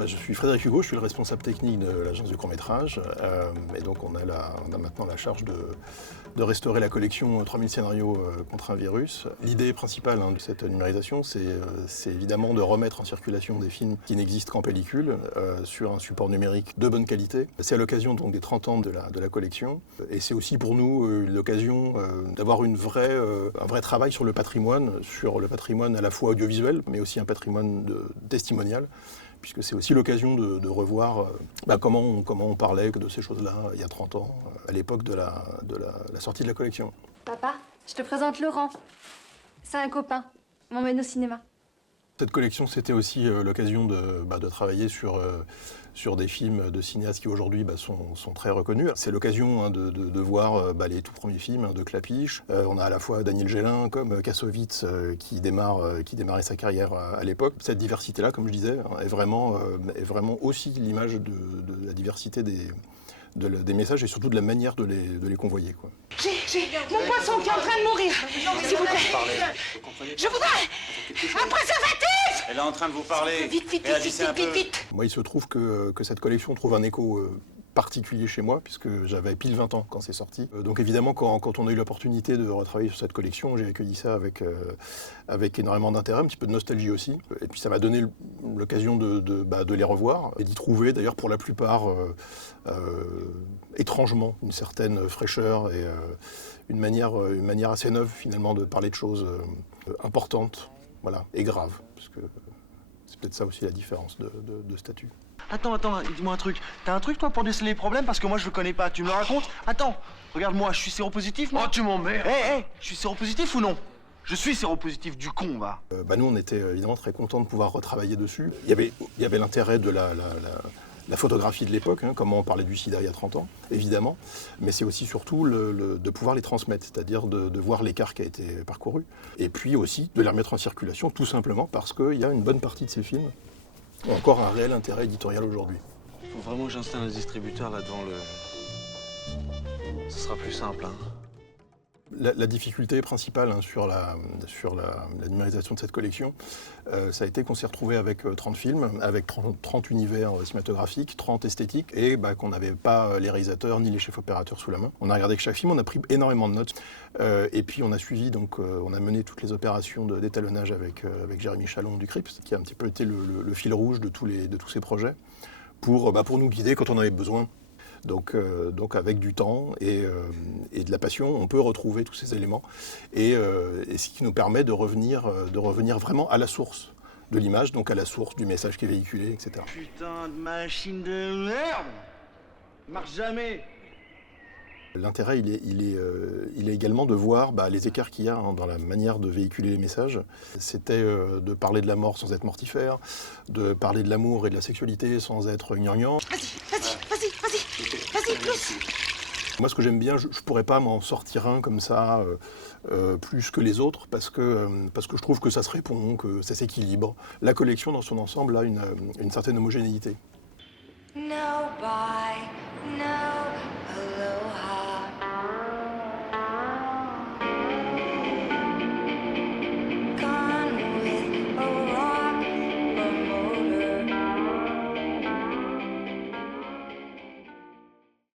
Je suis Frédéric Hugo, je suis le responsable technique de l'agence du court-métrage. Et donc on a maintenant la charge de restaurer la collection 3000 scénarios contre un virus. L'idée principale de cette numérisation, c'est évidemment de remettre en circulation des films qui n'existent qu'en pellicule sur un support numérique de bonne qualité. C'est à l'occasion donc des 30 ans de la collection. Et c'est aussi pour nous l'occasion d'avoir un vrai travail sur le patrimoine à la fois audiovisuel, mais aussi un patrimoine testimonial, puisque c'est aussi l'occasion de revoir comment on parlait de ces choses-là il y a 30 ans, à l'époque de la sortie de la collection. Papa, je te présente Laurent. C'est un copain. On m'emmène au cinéma. Cette collection, c'était aussi l'occasion de travailler sur des films de cinéastes qui aujourd'hui sont très reconnus. C'est l'occasion de voir les tout premiers films de Klapisch. On a à la fois Daniel Gélin comme Kassovitz qui démarrait sa carrière à l'époque. Cette diversité-là, comme je disais, est vraiment aussi l'image de la diversité des messages et surtout de la manière de les convoyer, quoi. J'ai mon poisson qui est en train de mourir. S'il vous plaît. Je voudrais un préservatif. Elle est en train de vous parler. Vite. Moi, il se trouve que cette collection trouve un écho particulier chez moi, puisque j'avais pile 20 ans quand c'est sorti. Donc évidemment, quand on a eu l'opportunité de retravailler sur cette collection, j'ai accueilli ça avec énormément d'intérêt, un petit peu de nostalgie aussi. Et puis ça m'a donné l'occasion de les revoir et d'y trouver, d'ailleurs pour la plupart, étrangement, une certaine fraîcheur et une manière assez neuve finalement de parler de choses importantes, voilà, et graves, parce que c'est peut-être ça aussi la différence de statut. Attends, dis-moi un truc. T'as un truc, toi, pour déceler les problèmes? Parce que moi, je le connais pas. Tu me le racontes? Attends, regarde-moi, je suis séropositif, moi. Oh, tu m'emmerdes. Je suis séropositif ou non? Je suis séropositif du con, va. Nous, on était évidemment très contents de pouvoir retravailler dessus. Il y avait l'intérêt de la photographie de l'époque, comment on parlait du sida il y a 30 ans, évidemment. Mais c'est aussi surtout de pouvoir les transmettre, c'est-à-dire de voir l'écart qui a été parcouru. Et puis aussi de les remettre en circulation, tout simplement parce qu'il y a une bonne partie de ces films ont encore un réel intérêt éditorial aujourd'hui. Faut vraiment que j'installe un distributeur là devant Ce sera plus simple, La difficulté principale sur la numérisation de cette collection, ça a été qu'on s'est retrouvé avec 30 films, avec 30 univers cinématographiques, 30 esthétiques, et qu'on n'avait pas les réalisateurs ni les chefs opérateurs sous la main. On a regardé que chaque film, on a pris énormément de notes, et puis on a suivi, on a mené toutes les opérations d'étalonnage avec Jérémy Chalon du CRIPS, qui a un petit peu été le fil rouge de tous ces projets, pour nous guider quand on avait besoin. Donc avec du temps et de la passion, on peut retrouver tous ces éléments et ce qui nous permet de revenir vraiment à la source de l'image, donc à la source du message qui est véhiculé, etc. Putain de machine de merde! Marche jamais! L'intérêt, il est également de voir les écarts qu'il y a dans la manière de véhiculer les messages. C'était de parler de la mort sans être mortifère, de parler de l'amour et de la sexualité sans être gnangnan. Vas-y, plus. Moi, ce que j'aime bien, je ne pourrais pas m'en sortir un comme ça, plus que les autres, parce que je trouve que ça se répond, que ça s'équilibre. La collection, dans son ensemble, a une certaine homogénéité. No, bye.